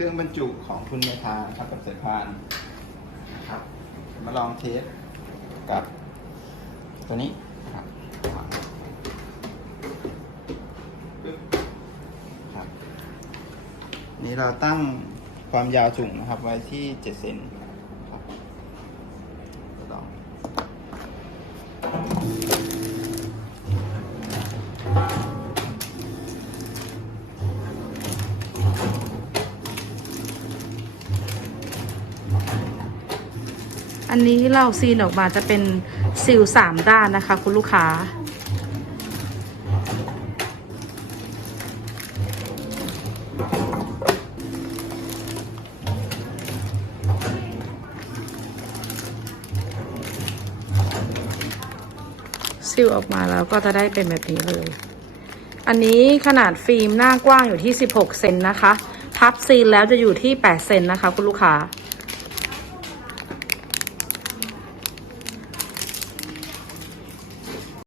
เครื่องบรรจุของคุณเมธาครับกับสายพานนะครับมาลองเทสกับตัวนี้นะครับปึ๊บครับ นี่เราตั้งความยาวถุงนะครับไว้ที่ 7 เซนครับ อันนี้เราซีนออกมาจะเป็นซิลสามด้านนะคะ คุณลูกค้า ซิลออกมาแล้วก็จะได้เป็นแบบนี้เลย อันนี้ขนาดฟิล์มหน้ากว้างอยู่ที่ 16 เซนนะคะ พับซีนแล้วจะอยู่ที่ 8 เซนนะคะ คุณลูกค้า